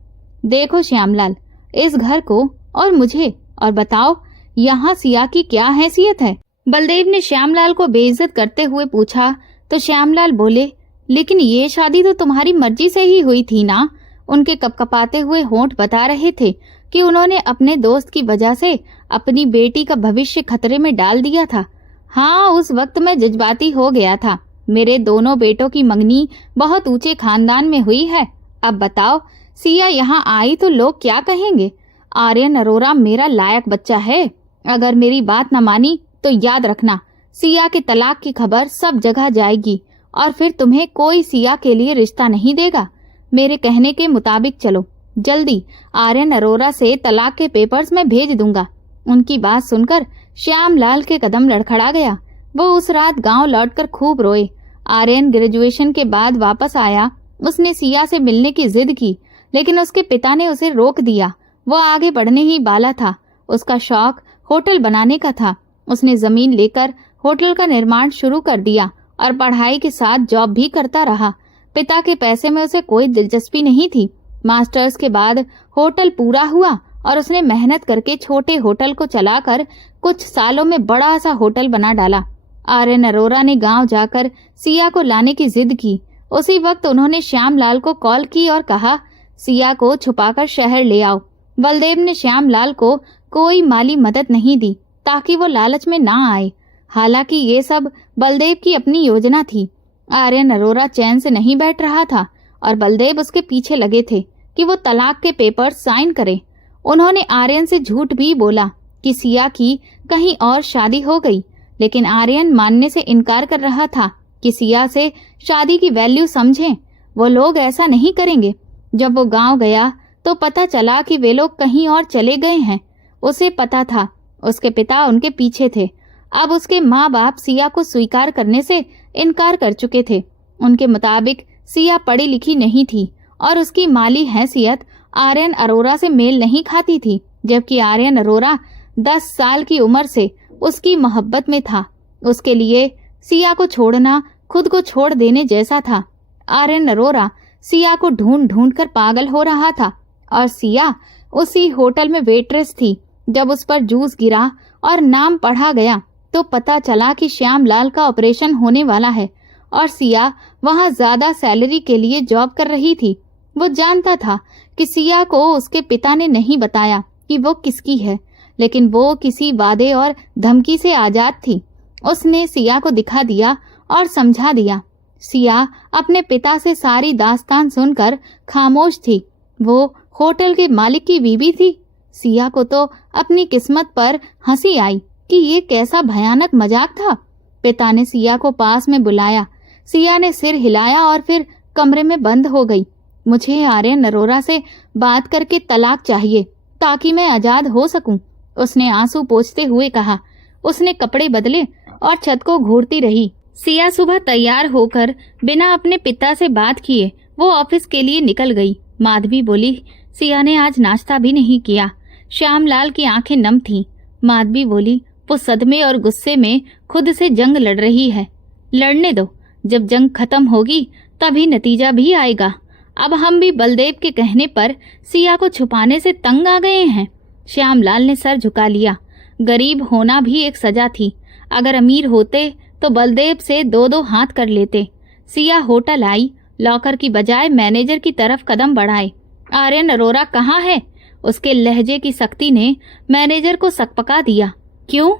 देखो श्यामलाल, इस घर को और मुझे, और बताओ यहाँ सिया की क्या हैसियत है? बलदेव ने श्यामलाल को बेइज्जत करते हुए पूछा तो श्यामलाल बोले, लेकिन ये शादी तो तुम्हारी मर्जी से ही हुई थी ना। उनके कपकपाते हुए होंठ बता रहे थे कि उन्होंने अपने दोस्त की वजह से अपनी बेटी का भविष्य खतरे में डाल दिया था। हाँ, उस वक्त मैं जज्बाती हो गया था। मेरे दोनों बेटों की मंगनी बहुत ऊंचे खानदान में हुई है। अब बताओ, सिया यहाँ आई तो लोग क्या कहेंगे? आर्यन अरोरा मेरा लायक बच्चा है। अगर मेरी बात न मानी तो याद रखना, सिया के तलाक की खबर सब जगह जाएगी और फिर तुम्हें कोई सिया के लिए रिश्ता नहीं देगा। मेरे कहने के मुताबिक चलो जल्दी। आर्यन अरोरा से तलाक के पेपर्स मैं भेज दूंगा। उनकी बात सुनकर श्यामलाल के कदम लड़खड़ा गया। वो उस रात गांव लौटकर खूब रोए। आर्यन ग्रेजुएशन के बाद वापस आया। उसने सिया से मिलने की जिद की, लेकिन उसके पिता ने उसे रोक दिया। वो आगे बढ़ने ही वाला था। उसका शौक होटल बनाने का था। उसने जमीन लेकर होटल का निर्माण शुरू कर दिया और पढ़ाई के साथ जॉब भी करता रहा। पिता के पैसे में उसे कोई दिलचस्पी नहीं थी। मास्टर्स के बाद होटल पूरा हुआ और उसने मेहनत करके छोटे होटल को चलाकर कुछ सालों में बड़ा सा होटल बना डाला। आर्यन अरोरा ने गांव जाकर सिया को लाने की जिद की। उसी वक्त उन्होंने श्यामलाल को कॉल की और कहा, सिया को छुपाकर शहर ले आओ। बलदेव ने श्यामलाल को कोई माली मदद नहीं दी ताकि वो लालच में ना आए। हालांकि ये सब बलदेव की अपनी योजना थी। आर्यन अरोरा चैन से नहीं बैठ रहा था और बलदेव उसके पीछे लगे थे कि वो तलाक के पेपर साइन करे। उन्होंने आर्यन से झूठ भी बोला कि सिया की कहीं और शादी हो गई, लेकिन आर्यन मानने से इनकार कर रहा था कि सिया से शादी की वैल्यू समझें। वो लोग ऐसा नहीं करेंगे। जब वो गांव गया तो पता चला कि वे लोग कहीं और चले गए हैं। उसे पता था, उसके पिता उनके पीछे थे। अब उसके माँ बाप सिया को स्वीकार करने से इनकार कर चुके थे। उनके मुताबिक सिया पढ़ी लिखी नहीं थी और उसकी माली हैसियत आर्यन अरोरा से मेल नहीं खाती थी, जबकि आर्यन अरोरा 10 साल की उम्र से उसकी मोहब्बत में था। उसके लिए सिया को छोड़ना खुद को छोड़ देने जैसा था। आर्यन अरोरा सिया को ढूंढ ढूंढ कर पागल हो रहा था और सिया उसी होटल में वेट्रेस थी। जब उस पर जूस गिरा और नाम पढ़ा गया तो पता चला कि श्यामलाल का ऑपरेशन होने वाला है और सिया वहां ज्यादा सैलरी के लिए जॉब कर रही थी। वो जानता था कि सिया को उसके पिता ने नहीं बताया कि वो किसकी है, लेकिन वो किसी वादे और धमकी से आजाद थी। उसने सिया को दिखा दिया और समझा दिया। सिया अपने पिता से सारी दास्तान सुनकर खामोश थी। वो होटल के मालिक की बीवी थी। सिया को तो अपनी किस्मत पर हंसी आई कि ये कैसा भयानक मजाक था। पिता ने सिया को पास में बुलाया। सिया ने सिर हिलाया और फिर कमरे में बंद हो गई। मुझे आर्यन अरोरा से बात करके तलाक चाहिए ताकि मैं आजाद हो सकूं, उसने आंसू पोंछते हुए कहा। उसने कपड़े बदले और छत को घूरती रही। सिया सुबह तैयार होकर बिना अपने पिता से बात किए वो ऑफिस के लिए निकल गई। माधवी बोली, सिया ने आज नाश्ता भी नहीं किया। श्यामलाल की आंखें नम थीं। माधवी बोली, वो सदमे और गुस्से में खुद से जंग लड़ रही है। लड़ने दो, जब जंग खत्म होगी तभी नतीजा भी आएगा। अब हम भी बलदेव के कहने पर सिया को छुपाने से तंग आ गए हैं। श्यामलाल ने सर झुका लिया। गरीब होना भी एक सजा थी। अगर अमीर होते तो बलदेव से 2-2 हाथ कर लेते। सिया होटल आई, लॉकर की बजाय मैनेजर की तरफ कदम बढ़ाए। आर्यन अरोरा कहाँ है? उसके लहजे की सख्ती ने मैनेजर को सकपका दिया। क्यों?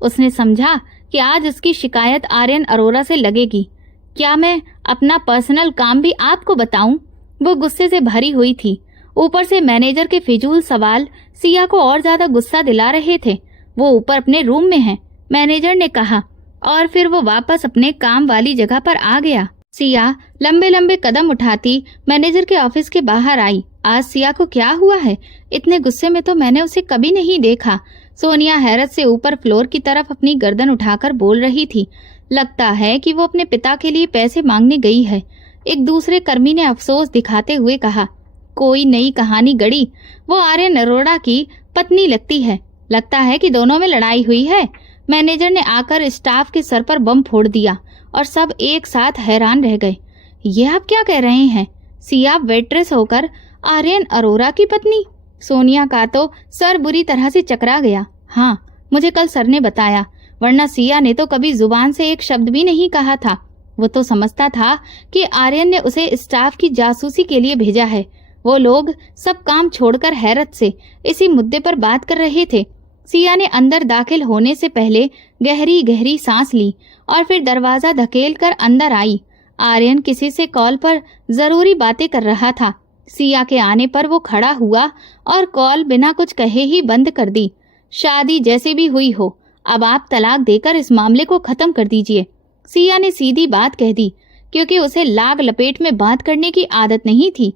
उसने समझा कि आज उसकी शिकायत आर्यन अरोरा से लगेगी। क्या मैं अपना पर्सनल काम भी आपको बताऊं? वो गुस्से से भरी हुई थी। ऊपर से मैनेजर के फिजूल सवाल सिया को और ज्यादा गुस्सा दिला रहे थे। वो ऊपर अपने रूम में है, मैनेजर ने कहा, और फिर वो वापस अपने काम वाली जगह पर आ गया। सिया लंबे लंबे कदम उठाती मैनेजर के ऑफिस के बाहर आई। आज सिया को क्या हुआ है? इतने गुस्से में तो मैंने उसे कभी नहीं देखा। सोनिया हैरत से ऊपर फ्लोर की तरफ अपनी गर्दन उठाकर बोल रही थी। लगता है कि वो अपने पिता के लिए पैसे मांगने गई है। एक दूसरे कर्मी ने अफसोस दिखाते हुए कहा। कोई नई कहानी गढ़ी। वो आर्यन अरोड़ा की पत्नी लगती है। लगता है कि दोनों में लड़ाई हुई है। मैनेजर ने आकर स्टाफ के सर पर बम फोड़ दिया और सब एक साथ हैरान रह गए। ये आप क्या कह रहे हैं? सिया वेट्रेस होकर आर्यन अरोरा की पत्नी? सोनिया का तो सर बुरी तरह से चकरा गया। हाँ, मुझे कल सर ने बताया, वरना सिया ने तो कभी जुबान से एक शब्द भी नहीं कहा था। वो तो समझता था कि आर्यन ने उसे स्टाफ की जासूसी के लिए भेजा है। वो लोग सब काम छोड़कर हैरत से इसी मुद्दे पर बात कर रहे थे। सिया ने अंदर दाखिल होने से पहले गहरी गहरी सांस ली और फिर दरवाजा धकेल कर अंदर आई। आर्यन किसी से कॉल पर जरूरी बातें कर रहा था। सिया के आने पर वो खड़ा हुआ और कॉल बिना कुछ कहे ही बंद कर दी। शादी जैसे भी हुई हो, अब आप तलाक देकर इस मामले को खत्म कर दीजिए। सिया ने सीधी बात कह दी, क्योंकि उसे लाग लपेट में बात करने की आदत नहीं थी।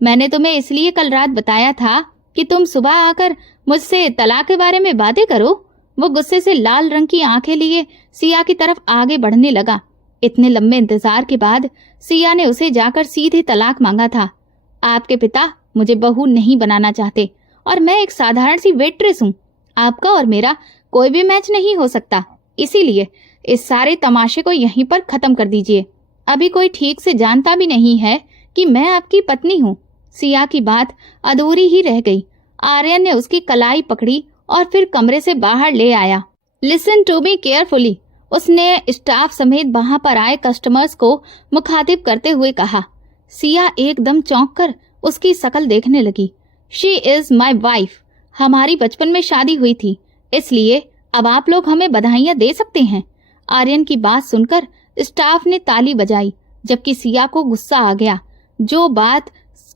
मैंने तुम्हें इसलिए कल रात बताया था कि तुम सुबह आकर मुझसे तलाक के बारे में बातें करो। वो गुस्से से लाल रंग की आंखें लिए सिया की तरफ आगे बढ़ने लगा। इतने लंबे इंतजार के बाद सिया ने उसे जाकर सीधे तलाक मांगा था। आपके पिता मुझे बहू नहीं बनाना चाहते और मैं एक साधारण सी वेट्रेस हूँ। आपका और मेरा कोई भी मैच नहीं हो सकता, इसीलिए इस सारे तमाशे को यहीं पर खत्म कर दीजिए। अभी कोई ठीक से जानता भी नहीं है कि मैं आपकी पत्नी हूँ। सिया की बात अधूरी ही रह गई। आर्यन ने उसकी कलाई पकड़ी और फिर कमरे से बाहर ले आया। लिसन टू मी केयरफुली, उसने स्टाफ समेत वहां पर आए कस्टमर्स को मुखातिब करते हुए कहा। सिया एकदम चौंक कर उसकी शकल देखने लगी। She is my wife. हमारी बचपन में शादी हुई थी, इसलिए अब आप लोग हमें बधाइयां दे सकते हैं। आर्यन की बात सुनकर स्टाफ ने ताली बजाई, जबकि सिया को गुस्सा आ गया। जो बात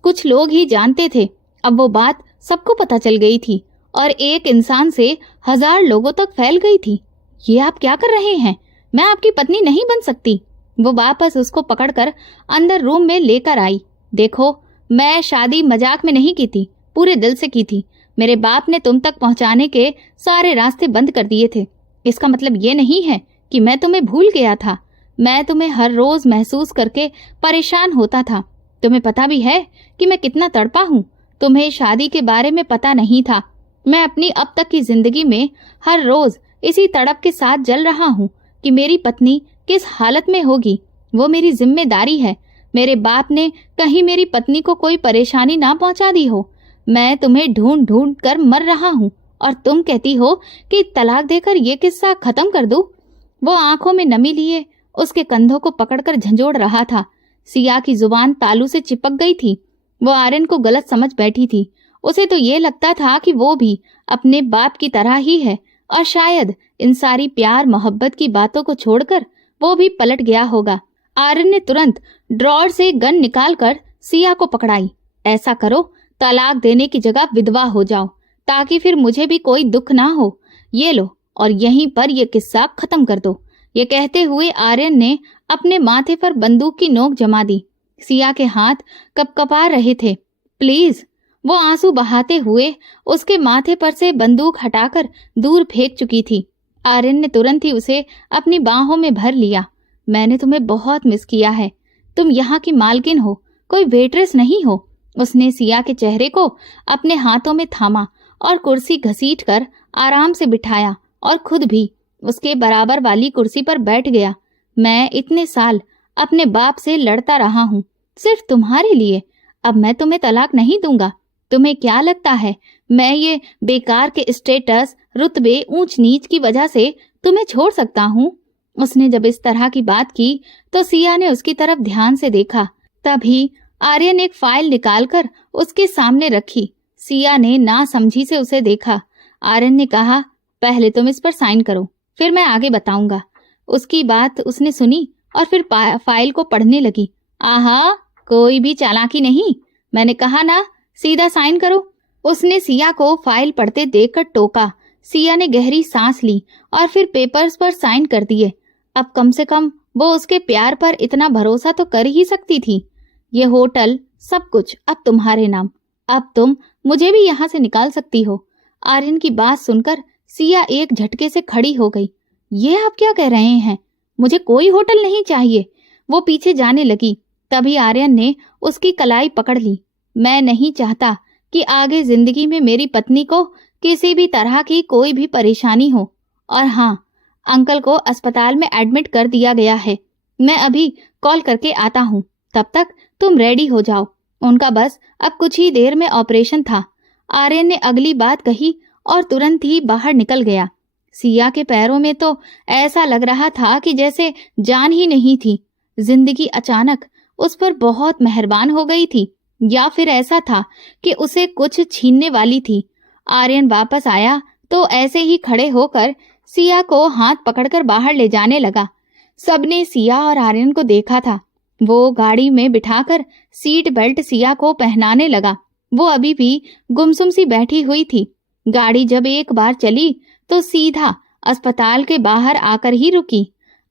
कुछ लोग ही जानते थे, अब वो बात सबको पता चल गई थी और एक इंसान से 1000 लोगों तक फैल गई थी। ये आप क्या कर रहे हैं? मैं आपकी पत्नी नहीं बन सकती। वो वापस उसको पकड़कर अंदर रूम में लेकर आई। देखो, मैं शादी मजाक में नहीं की थी, पूरे दिल से की थी। मेरे बाप ने तुम तक पहुंचाने के सारे रास्ते बंद कर दिए थे। इसका मतलब ये नहीं है कि मैं तुम्हें भूल गया था। मैं तुम्हें हर रोज महसूस करके परेशान होता था। तुम्हें पता भी है कि मैं कितना तड़पा हूँ। तुम्हें शादी के बारे में पता नहीं था। मैं अपनी अब तक की जिंदगी में हर रोज इसी तड़प के साथ जल रहा हूँ कि मेरी पत्नी किस हालत में होगी। वो मेरी जिम्मेदारी है। मेरे बाप ने कहीं मेरी पत्नी को कोई परेशानी ना पहुंचा दी हो। मैं तुम्हें ढूंढ ढूंढ कर मर रहा हूँ और तुम कहती हो कि तलाक देकर ये किस्सा खत्म कर दूं। वो आंखों में नमी लिए उसके कंधों को पकड़कर झंझोड़ रहा था। सिया की जुबान तालू से चिपक गई थी। वो आर्यन को गलत समझ बैठी थी। उसे तो ये लगता था कि वो भी अपने बाप की तरह ही है और शायद इन सारी प्यार मोहब्बत की बातों को छोड़कर वो भी पलट गया होगा। आर्यन ने तुरंत ड्रॉर से गन निकालकर सिया को पकड़ाई। ऐसा करो, तलाक देने की जगह विधवा हो जाओ, ताकि फिर मुझे भी कोई दुख ना हो। ये लो और यहीं पर यह किस्सा खत्म कर दो। ये कहते हुए आर्यन ने अपने माथे पर बंदूक की नोक जमा दी। सिया के हाथ कपकपा रहे थे। प्लीज, वो आंसू बहाते हुए उसके माथे पर से बंदूक हटाकर दूर फेंक चुकी थी। आर्यन ने तुरंत ही उसे अपनी बाहों में भर लिया। मैंने तुम्हें बहुत मिस किया है। तुम यहाँ की मालकिन हो, कोई वेट्रेस नहीं हो। उसने सिया के चेहरे को अपने हाथों में थामा और कुर्सी घसीट कर आराम से बिठाया और खुद भी उसके बराबर वाली कुर्सी पर बैठ गया। मैं इतने साल अपने बाप से लड़ता रहा हूँ, सिर्फ तुम्हारे लिए। अब मैं तुम्हें तलाक नहीं दूंगा। तुम्हें क्या लगता है मैं ये बेकार के स्टेटस, रुतबे, ऊंच नीच की वजह से तुम्हें छोड़ सकता हूँ? उसने जब इस तरह की बात की तो सिया ने उसकी तरफ ध्यान से देखा। तभी आर्यन ने एक फाइल निकालकर उसके सामने रखी। सिया ने नासमझी से उसे देखा। आर्यन ने कहा, पहले तुम इस पर साइन करो, फिर मैं आगे बताऊंगा। उसकी बात उसने सुनी और फिर फाइल को पढ़ने लगी। आहा, कोई भी चालाकी नहीं, मैंने कहा ना, सीधा साइन करो। उसने सिया को फाइल पढ़ते देखकर टोका। सिया ने गहरी सांस ली और फिर पेपर्स पर साइन कर दिए। अब कम से कम वो उसके प्यार पर इतना भरोसा तो कर ही सकती थी। ये होटल, सब कुछ अब तुम्हारे नाम। अब तुम मुझे भी यहाँ से निकाल सकती हो। आर्यन की बात सुनकर सिया एक झटके से खड़ी हो गई। ये आप क्या कह रहे हैं? मुझे कोई होटल नहीं चाहिए। वो पीछे जाने लगी। तभी आर्यन ने उसकी कलाई पकड़ ली। मैं नहीं चाहता कि आगे जिंदगी में मेरी पत्नी को किसी भी तरह की कोई भी परेशानी हो। और हाँ, अंकल को अस्पताल में एडमिट कर दिया गया है। मैं अभी कॉल करके आता हूँ, तब तक तुम रेडी हो जाओ। उनका बस अब कुछ ही देर में ऑपरेशन था। आर्यन ने अगली बात कही और तुरंत ही बाहर निकल गया। सिया के पैरों में तो ऐसा लग रहा था कि जैसे जान ही नहीं थी। जिंदगी अचानक उस पर बहुत मेहरबान हो गई थी, या फिर ऐसा था कि उसे कुछ छीनने वाली थी। आर्यन वापस आया तो ऐसे ही खड़े होकर सिया को हाथ पकड़कर बाहर ले जाने लगा। सबने सिया और आर्यन को देखा था। वो गाड़ी में बिठाकर सीट बेल्ट सिया को पहनाने लगा। वो अभी भी गुमसुम सी बैठी हुई थी। गाड़ी जब एक बार चली तो सीधा अस्पताल के बाहर आकर ही रुकी।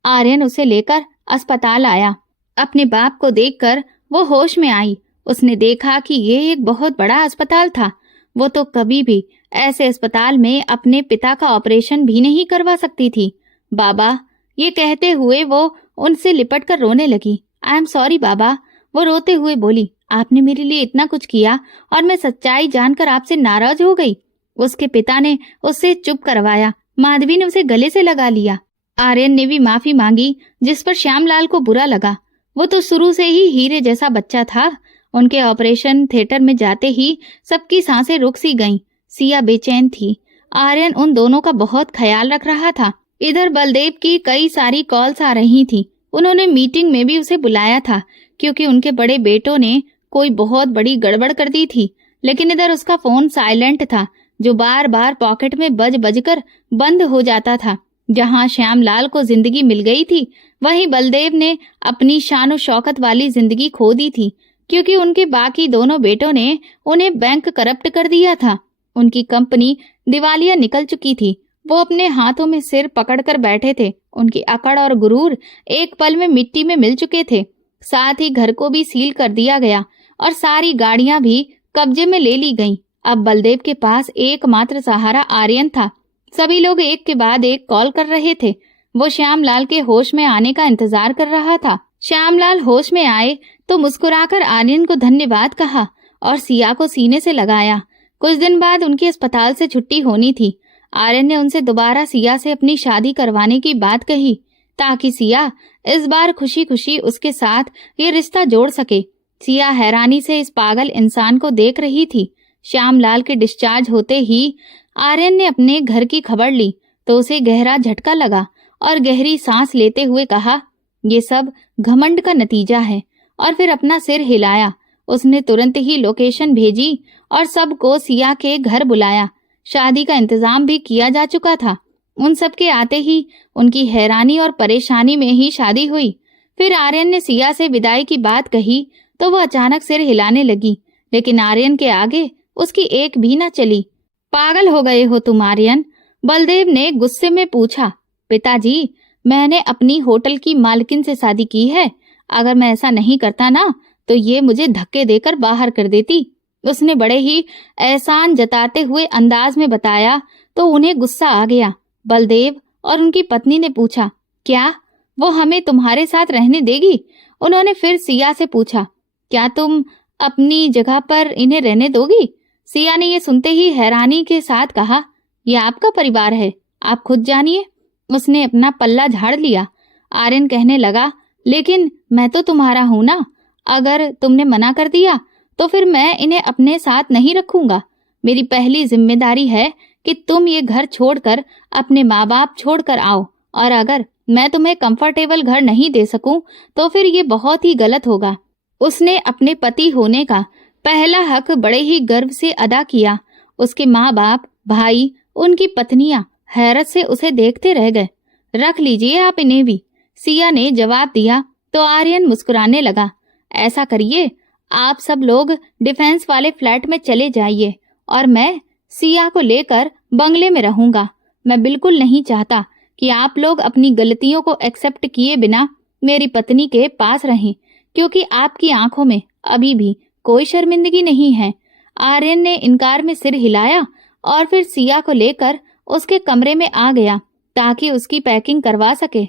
आर्यन उसे लेकर अस्पताल आया। अपने बाप को देखकर वो होश में आई। उसने देखा कि ये एक बहुत बड़ा अस्पताल था। वो तो कभी भी ऐसे अस्पताल में अपने पिता का ऑपरेशन भी नहीं करवा सकती थी। बाबा, ये कहते हुए वो उनसे लिपट कर रोने लगी। आई एम सॉरी बाबा, वो रोते हुए बोली। आपने मेरे लिए इतना कुछ किया और मैं सच्चाई जानकर आपसे नाराज हो गई। उसके पिता ने उससे चुप करवाया। माधवी ने उसे गले से लगा लिया। आर्यन ने भी माफी मांगी, जिस पर श्यामलाल को बुरा लगा। वो तो शुरू से ही हीरे जैसा बच्चा था। उनके ऑपरेशन थिएटर में जाते ही सबकी सांसें रुक सी गईं। सिया बेचैन थी। आर्यन उन दोनों का बहुत ख्याल रख रहा था। इधर बलदेव की कई सारी कॉल्स आ रही थी। उन्होंने मीटिंग में भी उसे बुलाया था, क्योंकि उनके बड़े बेटों ने कोई बहुत बड़ी गड़बड़ कर दी थी। लेकिन इधर उसका फोन साइलेंट था, जो बार बार पॉकेट में बज कर बंद हो जाता था। जहां श्यामलाल को जिंदगी मिल गई थी, वहीं बलदेव ने अपनी शान और शौकत वाली जिंदगी खो दी थी, क्योंकि उनके बाकी दोनों बेटों ने उन्हें बैंक करप्ट कर दिया था। उनकी कंपनी दिवालिया निकल चुकी थी। वो अपने हाथों में सिर पकड़कर बैठे थे। उनकी अकड़ और गुरूर एक पल में मिट्टी में मिल चुके थे। साथ ही घर को भी सील कर दिया गया और सारी गाड़ियां भी कब्जे में ले ली गईं। अब बलदेव के पास एकमात्र सहारा आर्यन था। सभी लोग एक के बाद एक कॉल कर रहे थे। वो श्यामलाल के होश में आने का इंतजार कर रहा था। श्यामलाल होश में आए तो मुस्कुराकर आर्यन को धन्यवाद कहा और सिया को सीने से लगाया। कुछ दिन बाद उनकी अस्पताल से छुट्टी होनी थी। आर्यन ने उनसे दोबारा सिया से अपनी शादी करवाने की बात कही, ताकि सिया इस बार खुशी खुशी उसके साथ ये रिश्ता जोड़ सके। सिया हैरानी से इस पागल इंसान को देख रही थी। श्यामलाल के डिस्चार्ज होते ही आर्यन ने अपने घर की खबर ली तो उसे गहरा झटका लगा और गहरी सांस लेते हुए कहा, ये सब घमंड का नतीजा है। और फिर अपना सिर हिलाया। उसने तुरंत ही लोकेशन भेजी और सबको सिया के घर बुलाया। शादी का इंतजाम भी किया जा चुका था। उन सब के आते ही उनकी हैरानी और परेशानी में ही शादी हुई। फिर आर्यन ने सिया से विदाई की बात कही तो वो अचानक सिर हिलाने लगी, लेकिन आर्यन के आगे उसकी एक भी न चली। पागल हो गए हो तुम आर्यन? बलदेव ने गुस्से में पूछा। पिताजी, मैंने अपनी होटल की मालकिन से शादी की है। अगर मैं ऐसा नहीं करता ना तो ये मुझे धक्के देकर बाहर कर देती। उसने बड़े ही एहसान जताते हुए अंदाज में बताया तो उन्हें गुस्सा आ गया। बलदेव और उनकी पत्नी ने पूछा, क्या वो हमें तुम्हारे साथ रहने देगी? उन्होंने फिर सिया से पूछा, क्या तुम अपनी जगह पर इन्हें रहने दोगी? सिया ने ये सुनते ही हैरानी के साथ कहा, यह आपका परिवार है, आप खुद जानिए। उसने अपना पल्ला झाड़ लिया। आर्यन कहने लगा, लेकिन मैं तो तुम्हारा हूं ना। अगर तुमने मना कर दिया तो फिर मैं इन्हें अपने साथ नहीं रखूंगा। मेरी पहली जिम्मेदारी है कि तुम ये घर छोड़कर अपने माँ बाप छोड़कर आओ, और अगर मैं तुम्हें कंफर्टेबल घर नहीं दे सकूं तो फिर ये बहुत ही गलत होगा। उसने अपने पति होने का पहला हक बड़े ही गर्व से अदा किया। उसके माँ बाप, भाई, उनकी पत्नियां हैरत से उसे देखते रह गए। रख लीजिए आप इन्हें भी, सिया ने जवाब दिया तो आर्यन मुस्कुराने लगा। ऐसा करिए, आप सब लोग डिफेंस वाले फ्लैट में चले जाइए और मैं सिया को लेकर बंगले में रहूंगा। मैं बिल्कुल नहीं चाहता कि आप लोग अपनी गलतियों को एक्सेप्ट किए बिना मेरी पत्नी के पास रहें, क्योंकि आपकी आंखों में अभी भी कोई शर्मिंदगी नहीं है। आर्यन ने इनकार में सिर हिलाया और फिर सिया को लेकर उसके कमरे में आ गया ताकि उसकी पैकिंग करवा सके।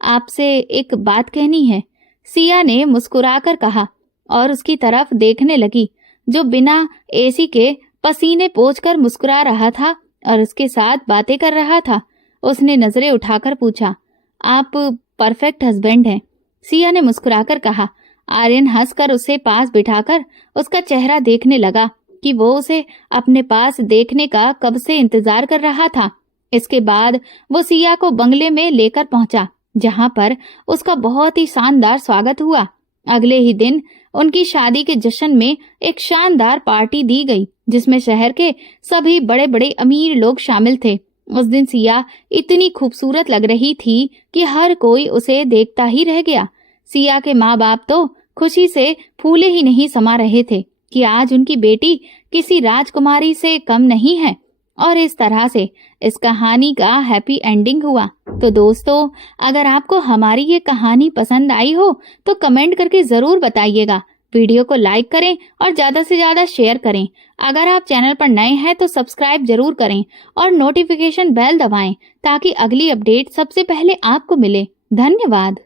आपसे एक बात कहनी है, सिया ने मुस्कुराकर कहा और उसकी तरफ देखने लगी, जो बिना एसी के पसीने पोंछकर मुस्कुरा रहा था और उसके साथ बातें कर रहा था। उसने नजरें उठाकर पूछा, आप परफेक्ट हस्बैंड हैं। सिया ने मुस्कुराकर कहा। आर्यन हंसकर उसे पास बिठाकर उसका चेहरा देखने लगा कि वो उसे अपने पास देखने का कब से इंतजार कर रहा था। इसके बाद वो सिया को बंगले में लेकर पहुंचा, जहां पर उसका बहुत ही शानदार स्वागत हुआ। अगले ही दिन उनकी शादी के जश्न में एक शानदार पार्टी दी गई, जिसमें शहर के सभी बड़े बड़े अमीर लोग शामिल थे। उस दिन सिया इतनी खूबसूरत लग रही थी कि हर कोई उसे देखता ही रह गया। सिया के माँ बाप तो खुशी से फूले ही नहीं समा रहे थे कि आज उनकी बेटी किसी राजकुमारी से कम नहीं है। और इस तरह से इस कहानी का हैप्पी एंडिंग हुआ। तो दोस्तों, अगर आपको हमारी ये कहानी पसंद आई हो तो कमेंट करके जरूर बताइएगा। वीडियो को लाइक करें और ज्यादा से ज्यादा शेयर करें। अगर आप चैनल पर नए हैं तो सब्सक्राइब जरूर करें और नोटिफिकेशन बेल दबाएं ताकि अगली अपडेट सबसे पहले आपको मिले। धन्यवाद।